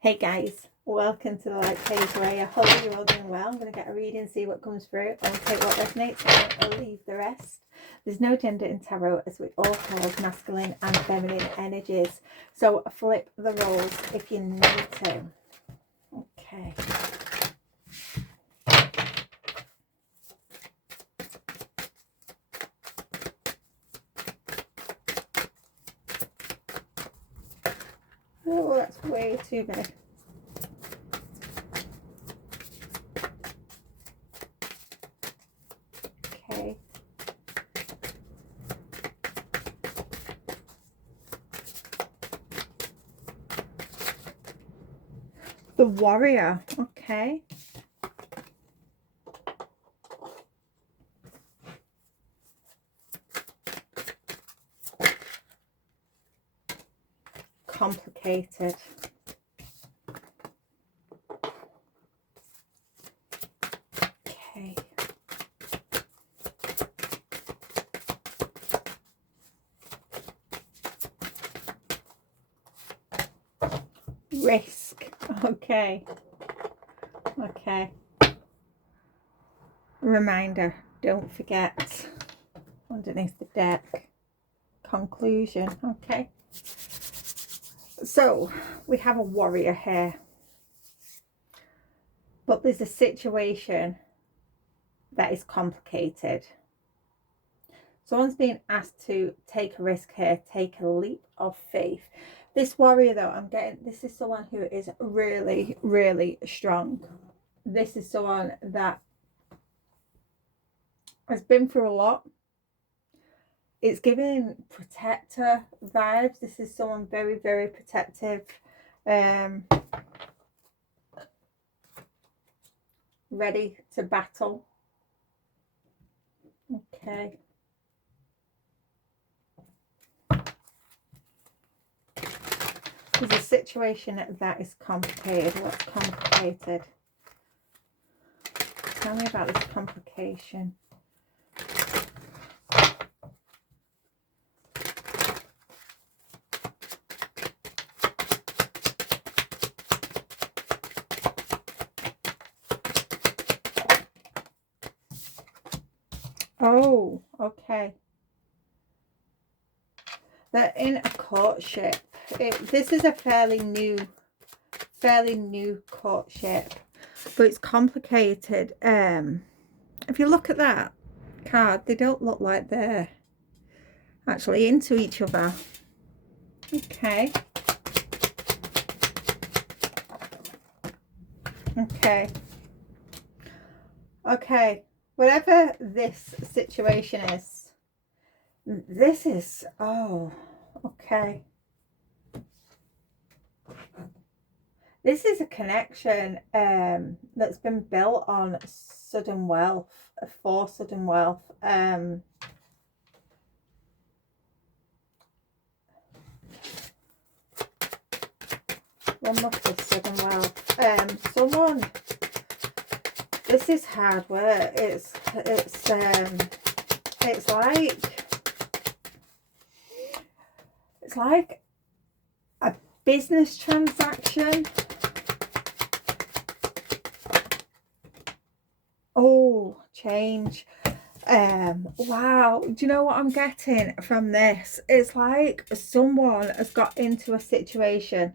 Hey guys, welcome to the Light Page Way. I hope you're all doing well. I'm going to get a reading, see what comes through. I'll take what resonates and I'll leave the rest. There's no gender in tarot, as we all hold masculine and feminine energies. So flip the roles if you need to. Okay. Oh, that's way too big. Okay. The Warrior. Okay. Complicated. Okay. Risk. Okay. Okay. Reminder, don't forget, underneath the deck, conclusion. Okay. So we have a warrior here, but there's a situation that is complicated. Someone's being asked to take a risk here, take a leap of faith. This warrior, though, I'm getting, this is someone who is really, really strong. This is someone that has been through a lot. It's giving protector vibes. This is someone very, very protective. Ready to battle. Okay. There's a situation that is complicated. What's complicated? Tell me about this complication. Oh, okay. They're in a courtship. This is a fairly new courtship, but it's complicated. If you look at that card, they don't look like they're actually into each other. Okay. Okay. Okay. Whatever this situation is, this is, oh, okay. This is a connection that's been built on sudden wealth, for sudden wealth. One must be sudden wealth. Someone, this is hard work. It's like a business transaction. Oh, change. Wow. Do you know what I'm getting from this? It's like someone has got into a situation.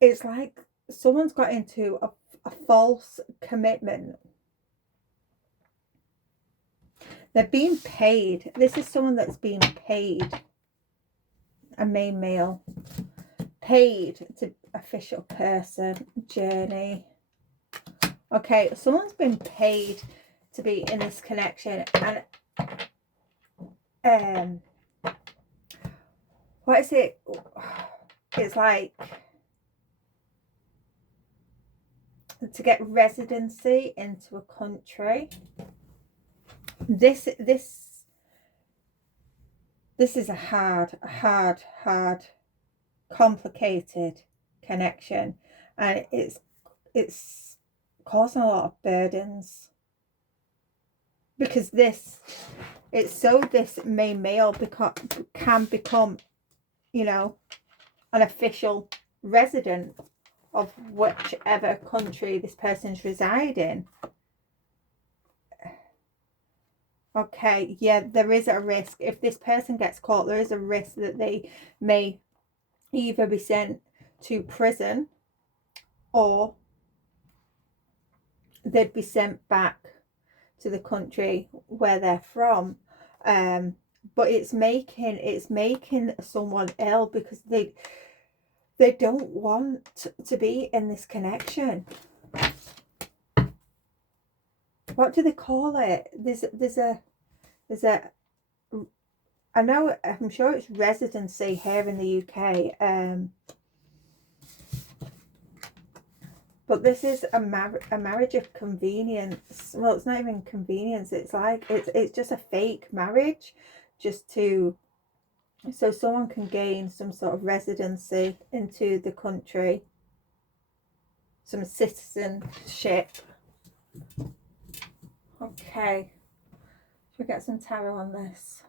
It's like someone's got into a false commitment. They're being paid. This is someone that's being paid. A main male. Paid to official person. Journey. Okay, someone's been paid to be in this connection. And what is it? It's like to get residency into a country. This is a hard, complicated connection, and it's causing a lot of burdens, because this It's so this main male can become, you know, an official resident of whichever country this person's residing. Okay, yeah, there is a risk. If this person gets caught, there is a risk that they may either be sent to prison or they'd be sent back to the country where they're from. But it's making someone ill because they don't want to be in this connection. What do they call it? There's a I know, I'm sure it's residency here in the UK. But this is a marriage of convenience. Well, it's not even convenience. It's like it's just a fake marriage, just to so someone can gain some sort of residency into the country, some citizenship. Okay, should we get some tarot on this?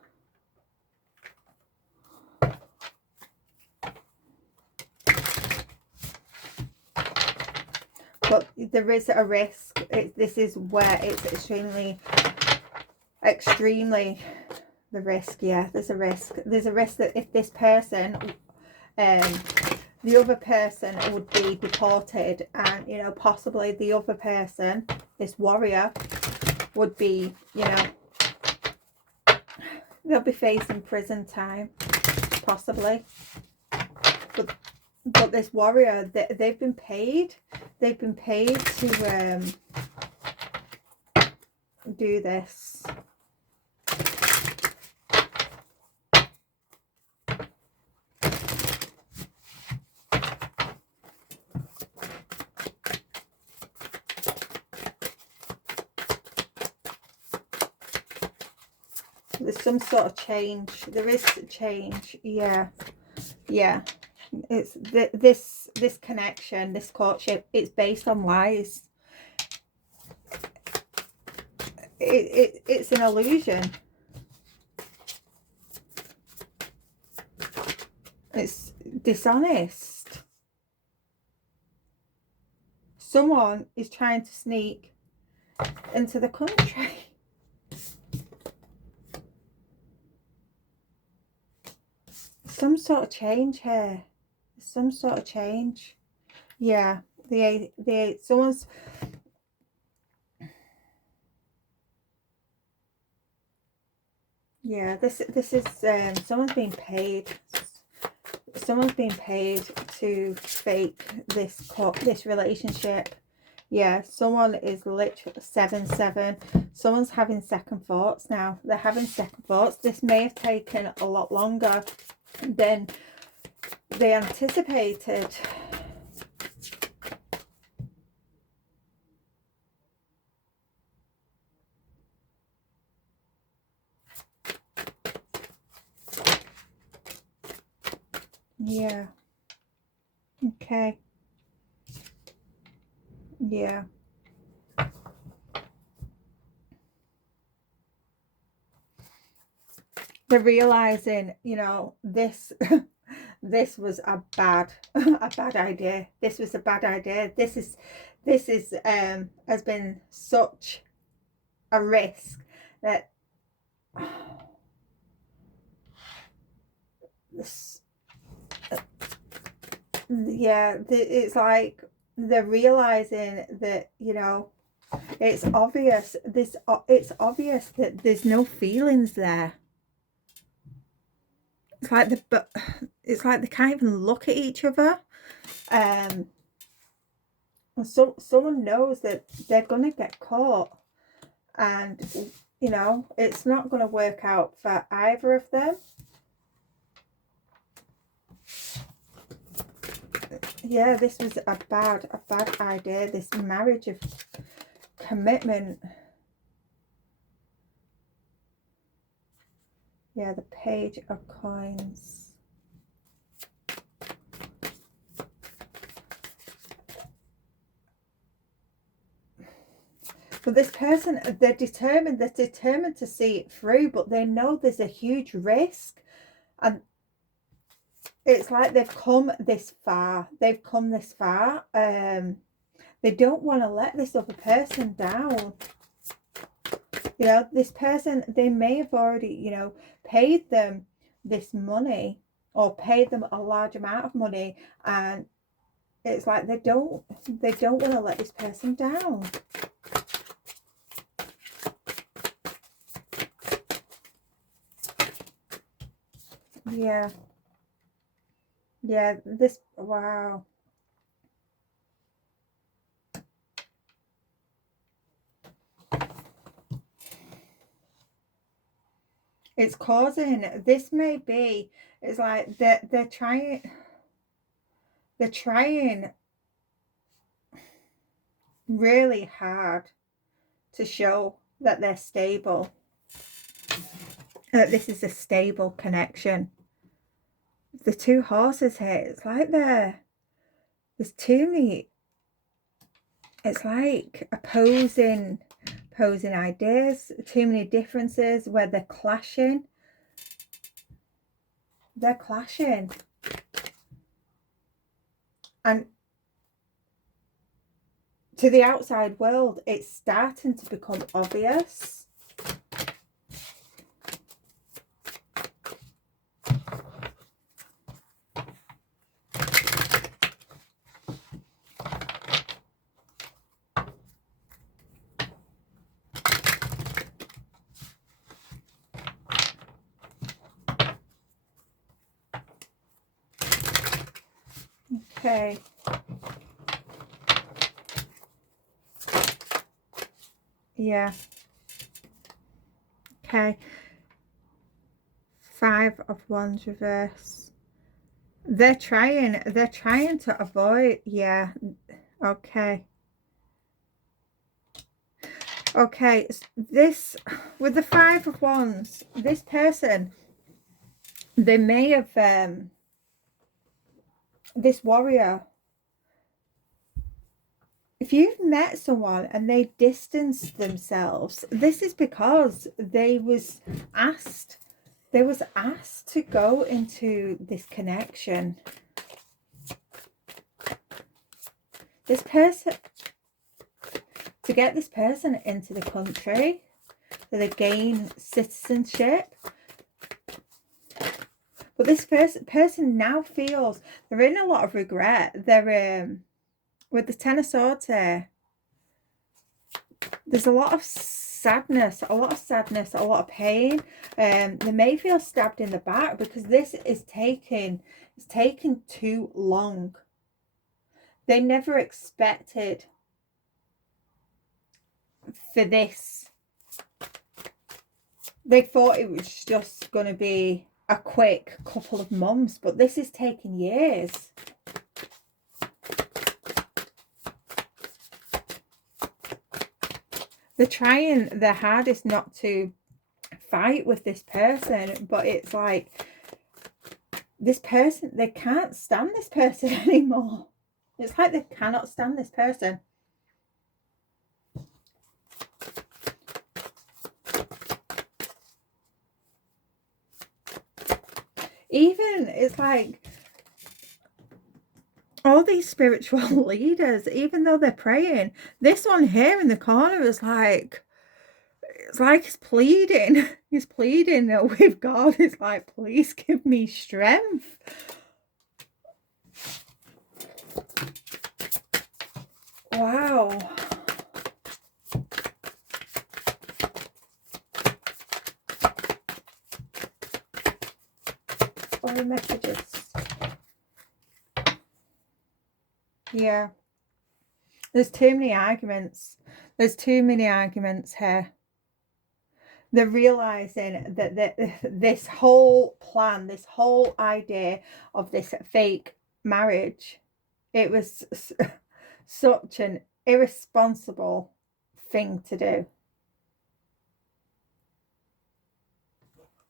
But there is a risk. This is where it's extremely the risk. Yeah, there's a risk. There's a risk that if this person, the other person would be deported, and you know, possibly the other person, this warrior, would be, you know, they'll be facing prison time, possibly. But this warrior, they've been paid to do this. There's some sort of change. There is change. Yeah. It's this connection, this courtship, it's based on lies. It's an illusion. It's dishonest. Someone is trying to sneak into the country. Some sort of change here. Some sort of change. Yeah. Someone's yeah, this is someone's being paid. Someone's being paid to fake this relationship. Yeah, someone is literally 7-7. Someone's having second thoughts now. They're having second thoughts. This may have taken a lot longer than they anticipated. Yeah. Okay. Yeah. They're realizing, you know, this this was a bad idea. This was a bad idea. This is has been such a risk that yeah, it's like they're realizing that, you know, it's obvious it's obvious that there's no feelings there. It's like they can't even look at each other. So someone knows that they're gonna get caught, and you know, it's not gonna work out for either of them. Yeah, this was a bad idea, this marriage of commitment. Yeah, the Page of Coins. But this person, they're determined to see it through, but they know there's a huge risk. And it's like they've come this far. They've come this far. They don't want to let this other person down. You know, this person, they may have already, you know, paid them this money or paid them a large amount of money, and it's like they don't want to let this person down. Yeah. Yeah, this, wow. It's causing, this may be, it's like they're trying really hard to show that they're stable, that this is a stable connection. The two horses here, it's like there's too many, it's like opposing ideas, too many differences where they're clashing. They're clashing. And to the outside world, it's starting to become obvious. Okay. Yeah. Okay. 5 of Wands reverse. They're trying to avoid, yeah. Okay. Okay, this, with the 5 of Wands, this person, they may have, this warrior, if you've met someone and they distanced themselves, this is because they was asked to go into this connection. This person, to get this person into the country, so they gain citizenship. But this person now feels they're in a lot of regret. They're with the 10 of Swords here, there's a lot of sadness, a lot of pain. They may feel stabbed in the back because this is taking too long. They never expected for this. They thought it was just going to be a quick couple of months, but this is taking years. They're trying their hardest not to fight with this person, but it's like this person, they can't stand this person anymore. It's like they cannot stand this person. Even, it's like all these spiritual leaders, even though they're praying, this one here in the corner is like, it's like he's pleading. He's pleading with God. It's like, please give me strength. Wow. What are the messages? Yeah. There's too many arguments. There's too many arguments here. They're realizing that this whole plan, this whole idea of this fake marriage, it was such an irresponsible thing to do.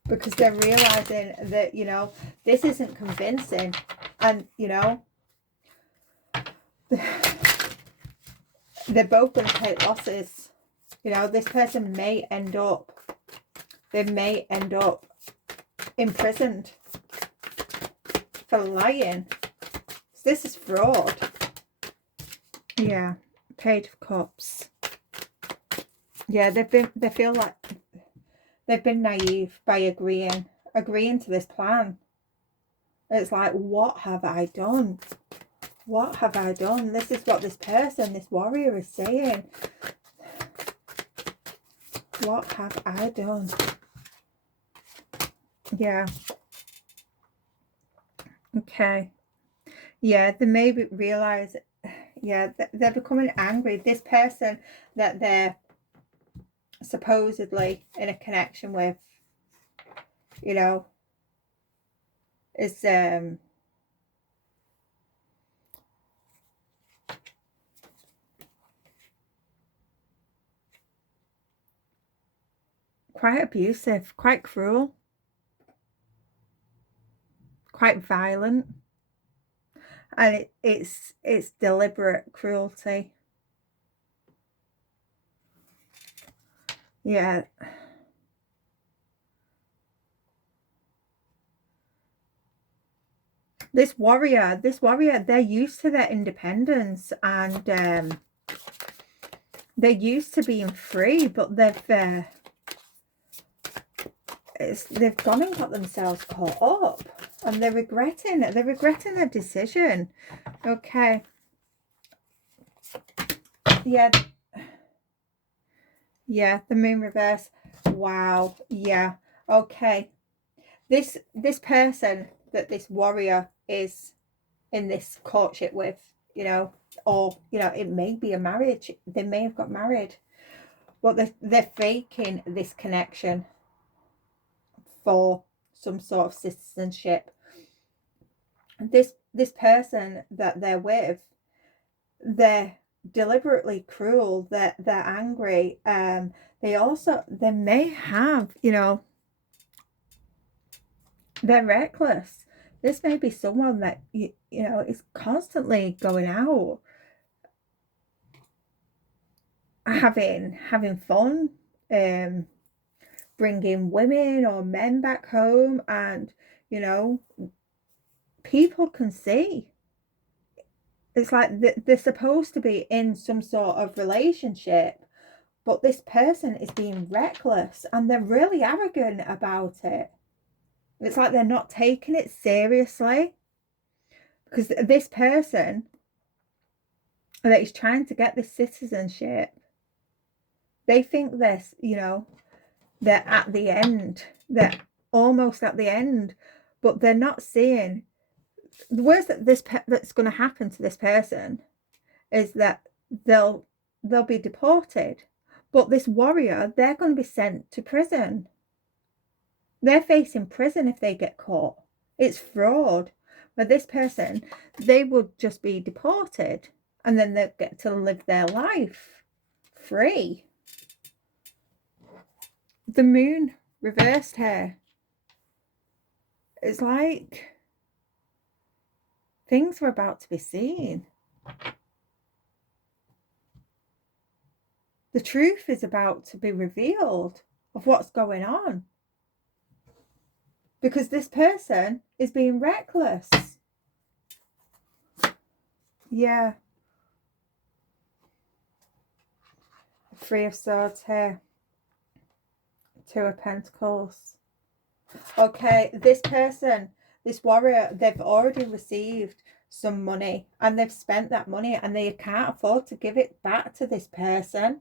Because they're realizing that, you know, this isn't convincing. And, you know, they're both going to take losses. You know, this person may end up, they may end up imprisoned for lying. So this is fraud. Yeah, Page of Cups. Yeah, they feel like they've been naive by agreeing to this plan. It's like, what have I done? What have I done? This is what this person, this warrior, is saying. What have I done? Yeah. Okay. Yeah, they may realise, yeah, they're becoming angry. This person that they're supposedly in a connection with, you know, is quite abusive, quite cruel, quite violent, and it's deliberate cruelty. Yeah. This warrior, they're used to their independence, and they're used to being free, but they've gone and got themselves caught up, and they're regretting their decision. Okay. Yeah. Yeah, the moon reverse. Wow. Yeah. Okay. This person that this warrior is in this courtship with, you know, or, you know, it may be a marriage. They may have got married, but they're faking this connection for some sort of citizenship. This person that they're with, they're deliberately cruel, they're angry. They may have, you know, they're reckless. This may be someone that you know is constantly going out, having fun, bringing women or men back home, and you know, people can see. It's like they're supposed to be in some sort of relationship, but this person is being reckless, and they're really arrogant about it. It's like they're not taking it seriously, because this person that is trying to get this citizenship, they think this, you know, they're at the end, they're almost at the end, but they're not seeing the worst that's going to happen to this person is that they'll be deported. But this warrior, they're going to be sent to prison. They're facing prison if they get caught. It's fraud. But this person, they would just be deported, and then they'll get to live their life free. The moon reversed here. It's like things were about to be seen. The truth is about to be revealed of what's going on, because this person is being reckless. Yeah. Three of Swords here. Two of Pentacles. Okay, this person, this warrior, they've already received some money, and they've spent that money, and they can't afford to give it back to this person.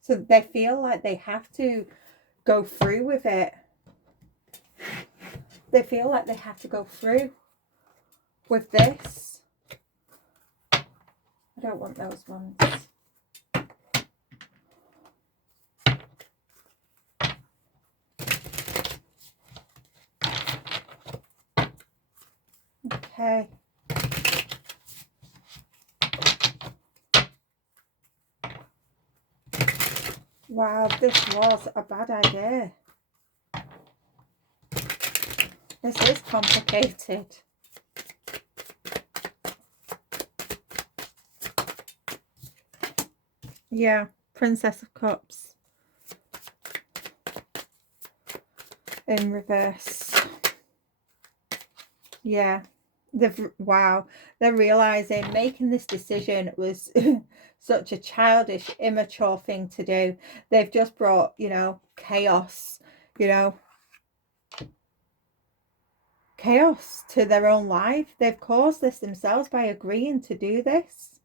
So they feel like they have to go through with it. They feel like they have to go through with this. I don't want those ones. Okay. Wow, this was a bad idea. This is complicated. Yeah, Princess of Cups in reverse. Yeah, wow, they're realizing making this decision was such a childish, immature thing to do. They've just brought, you know, chaos, you know, chaos to their own life. They've caused this themselves by agreeing to do this.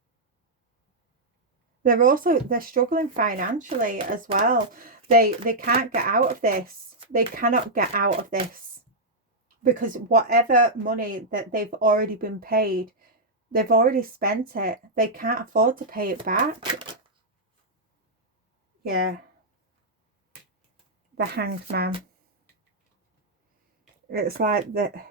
They're struggling financially as well. They can't get out of this. They cannot get out of this, because whatever money that they've already been paid, they've already spent it. They can't afford to pay it back. Yeah. The Hanged Man. It's like that.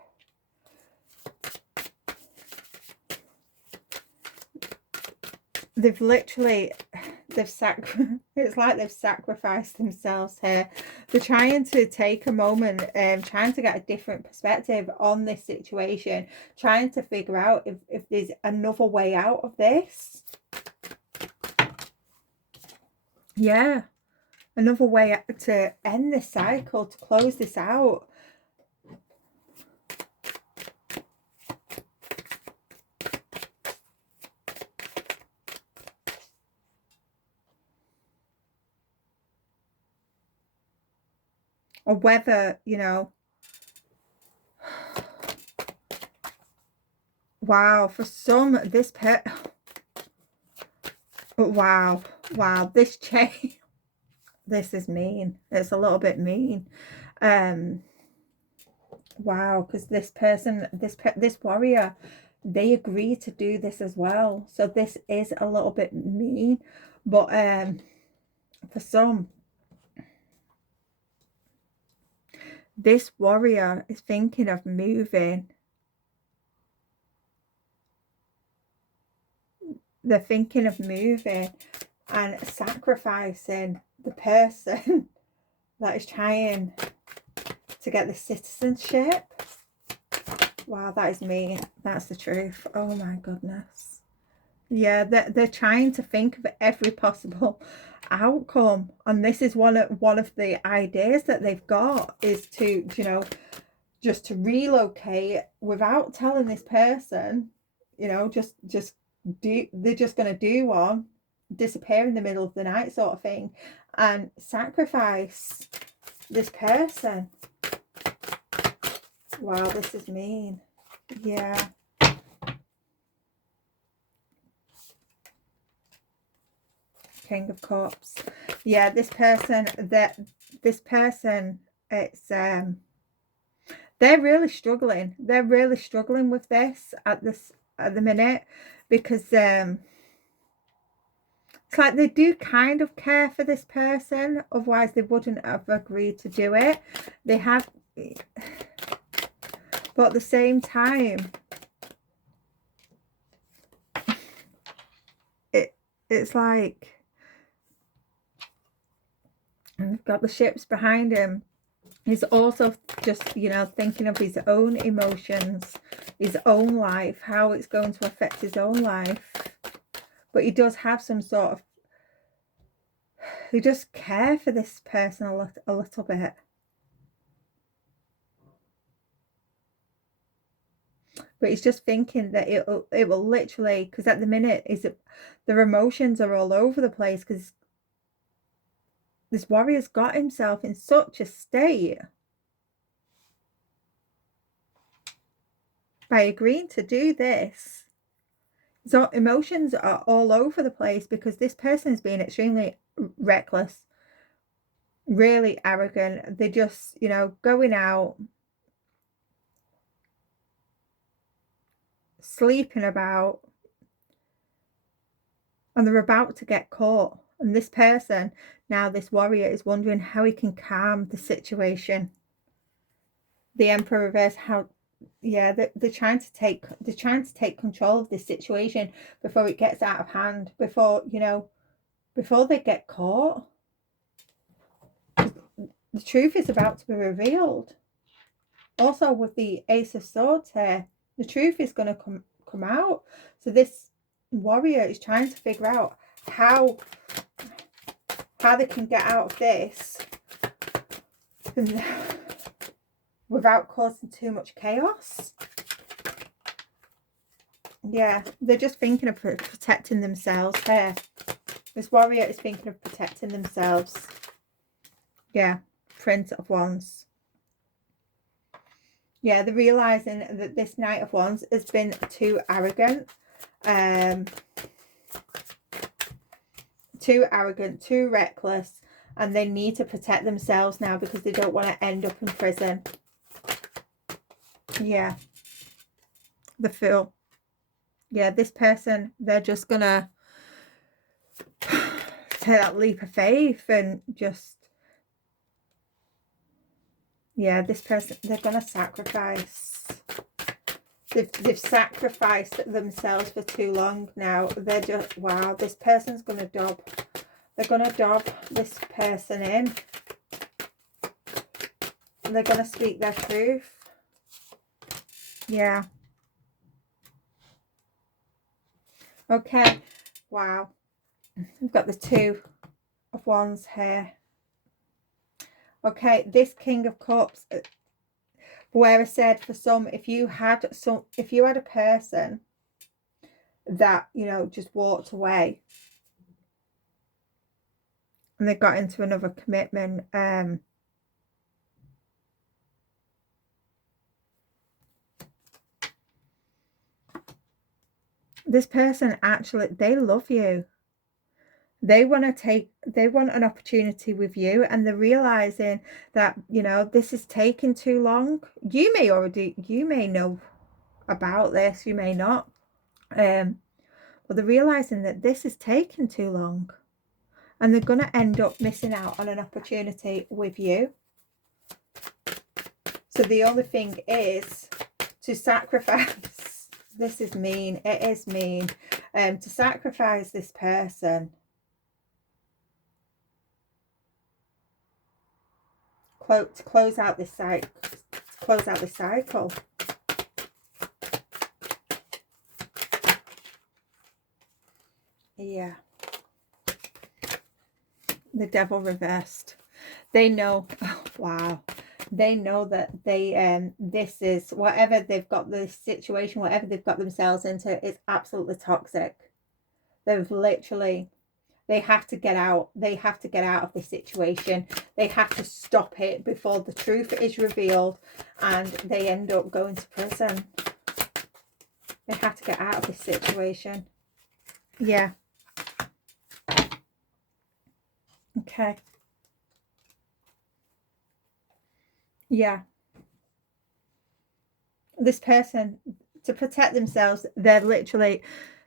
They've literally, it's like they've sacrificed themselves here. They're trying to take a moment, trying to get a different perspective on this situation, trying to figure out if there's another way out of this. Yeah, another way to end this cycle, to close this out. Or whether, you know, wow, for some, this wow, this chain, this is mean. It's a little bit mean. Wow, because this person, this warrior, they agree to do this as well. So this is a little bit mean, but for some, this warrior is thinking of moving. They're thinking of moving and sacrificing the person that is trying to get the citizenship. Wow, that is mean. That's the truth. Oh my goodness. Yeah, they're trying to think of every possible outcome, and this is one of the ideas that they've got, is to, you know, just to relocate without telling this person, you know, they're just going to do one, disappear in the middle of the night sort of thing, and sacrifice this person. Wow, this is mean. Yeah. King of Cups. Yeah, this person, it's they're really struggling. They're really struggling with this at the minute, because it's like they do kind of care for this person, otherwise they wouldn't have agreed to do it. They have, but at the same time, it's like, and we've got the ships behind him. He's also just, you know, thinking of his own emotions, his own life, how it's going to affect his own life. But he does have some sort of, he just care for this person a little bit. But he's just thinking that it will literally, because at the minute their emotions are all over the place, because this warrior's got himself in such a state by agreeing to do this. So emotions are all over the place, because this person is being extremely reckless, really arrogant. They're just, you know, going out, sleeping about, and they're about to get caught. And this person, now this warrior, is wondering how he can calm the situation. The Emperor reverse, how, yeah, they're trying to take control of this situation before it gets out of hand, before, you know, before they get caught. The truth is about to be revealed. Also, with the Ace of Swords here, the truth is going to come out. So this warrior is trying to figure out how how they can get out of this without causing too much chaos. Yeah, they're just thinking of protecting themselves here. This warrior is thinking of protecting themselves. Yeah, Prince of Wands. Yeah, they're realising that this Knight of Wands has been too arrogant. Too arrogant, too reckless. And they need to protect themselves now because they don't want to end up in prison. Yeah. The Fool. Yeah, this person, they're just going to take that leap of faith and just... Yeah, this person, they're going to sacrifice. They've sacrificed themselves for too long now. They're just, wow, this person's going to dob. They're going to dob this person in. And they're going to speak their truth. Yeah. Okay. Wow. We've got the Two of Wands here. Okay, this King of Cups, where I said for some, if you had a person that, you know, just walked away and they got into another commitment, this person actually, they love you. They want an opportunity with you, and they're realizing that, you know, this is taking too long. You may know about this, you may not. But they're realizing that this is taking too long. And they're going to end up missing out on an opportunity with you. So the only thing is to sacrifice. This is mean. It is mean. To sacrifice this person. To close out this cycle. Yeah. The Devil reversed. They know, oh, wow. They know that this is, whatever they've got, this situation, whatever they've got themselves into, is absolutely toxic. They've literally, they have to get out. They have to get out of this situation. They have to stop it before the truth is revealed and they end up going to prison. They have to get out of this situation. Yeah. Okay. Yeah. This person, to protect themselves, they're literally,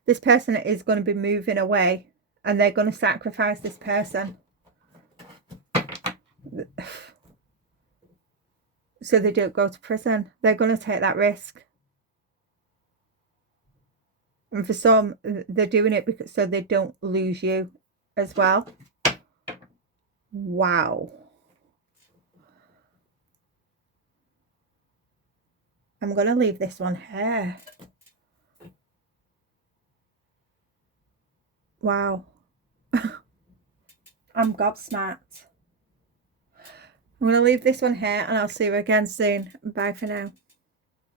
this person is going to be moving away and they're going to sacrifice this person. So they don't go to prison. They're going to take that risk. And for some, they're doing it because so they don't lose you as well. Wow. I'm going to leave this one here. Wow. I'm gobsmacked. I'm going to leave this one here and I'll see you again soon. Bye for now.